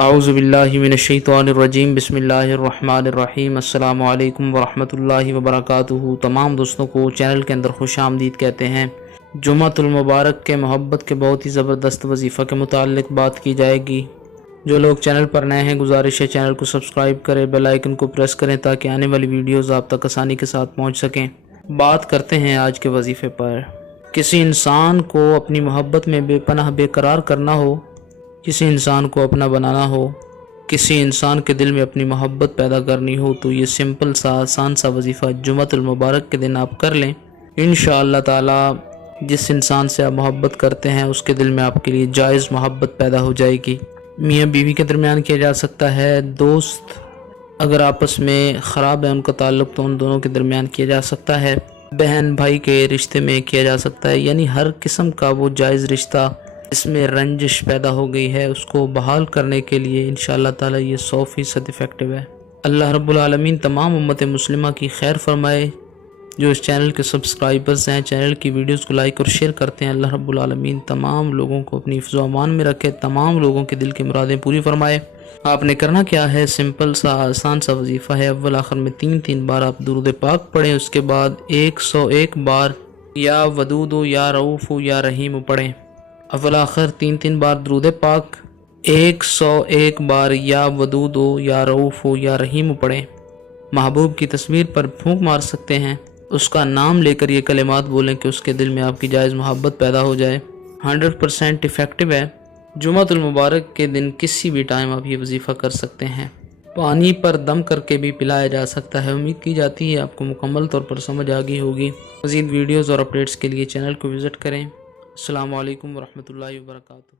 اعوذ باللہ من الشیطان الرجیم، بسم اللہ الرحمن الرحیم۔ السلام علیکم ورحمۃ اللہ وبرکاتہ۔ تمام دوستوں کو چینل کے اندر خوش آمدید کہتے ہیں۔ جمعۃ المبارک کے محبت کے بہت ہی زبردست وظیفہ کے متعلق بات کی جائے گی۔ جو لوگ چینل پر نئے ہیں، گزارش ہے چینل کو سبسکرائب کریں، بیل آئیکن کو پریس کریں تاکہ آنے والی ویڈیوز آپ تک آسانی کے ساتھ پہنچ سکیں۔ بات کرتے ہیں آج کے وظیفے پر۔ کسی انسان کو اپنی محبت میں بے پناہ بے قرار کرنا ہو، کسی انسان کو اپنا بنانا ہو، کسی انسان کے دل میں اپنی محبت پیدا کرنی ہو، تو یہ سمپل سا آسان سا وظیفہ جمعۃ المبارک کے دن آپ کر لیں۔ انشاءاللہ تعالی جس انسان سے آپ محبت کرتے ہیں اس کے دل میں آپ کے لیے جائز محبت پیدا ہو جائے گی۔ میاں بیوی کے درمیان کیا جا سکتا ہے، دوست اگر آپس میں خراب ہے ان کا تعلق تو ان دونوں کے درمیان کیا جا سکتا ہے، بہن بھائی کے رشتے میں کیا جا سکتا ہے، یعنی ہر قسم کا وہ جائز رشتہ اس میں رنجش پیدا ہو گئی ہے اس کو بحال کرنے کے لیے انشاءاللہ تعالی یہ 100% افیکٹو ہے۔ اللہ رب العالمین تمام امت مسلمہ کی خیر فرمائے۔ جو اس چینل کے سبسکرائبرز ہیں، چینل کی ویڈیوز کو لائک اور شیئر کرتے ہیں، اللہ رب العالمین تمام لوگوں کو اپنی حفظ و امان میں رکھے، تمام لوگوں کے دل کی مرادیں پوری فرمائے۔ آپ نے کرنا کیا ہے، سمپل سا آسان سا وظیفہ ہے۔ اول آخر میں 3 بار آپ درود پاک پڑھیں، اس کے بعد 101 بار یا ودود یا رؤوف یا رحیم پڑھیں۔ اول آخر 3 بار درود پاک، 101 بار یا ودود یا رؤوف یا رحیم پڑھیں۔ محبوب کی تصویر پر پھونک مار سکتے ہیں، اس کا نام لے کر یہ کلمات بولیں کہ اس کے دل میں آپ کی جائز محبت پیدا ہو جائے۔ 100% افیکٹو ہے۔ جمعۃ المبارک کے دن کسی بھی ٹائم آپ یہ وظیفہ کر سکتے ہیں۔ پانی پر دم کر کے بھی پلایا جا سکتا ہے۔ امید کی جاتی ہے آپ کو مکمل طور پر سمجھ آ گئی ہوگی۔ مزید ویڈیوز اور اپڈیٹس کے لیے چینل کو وزٹ کریں۔ السلام علیکم ورحمۃ اللہ وبرکاتہ۔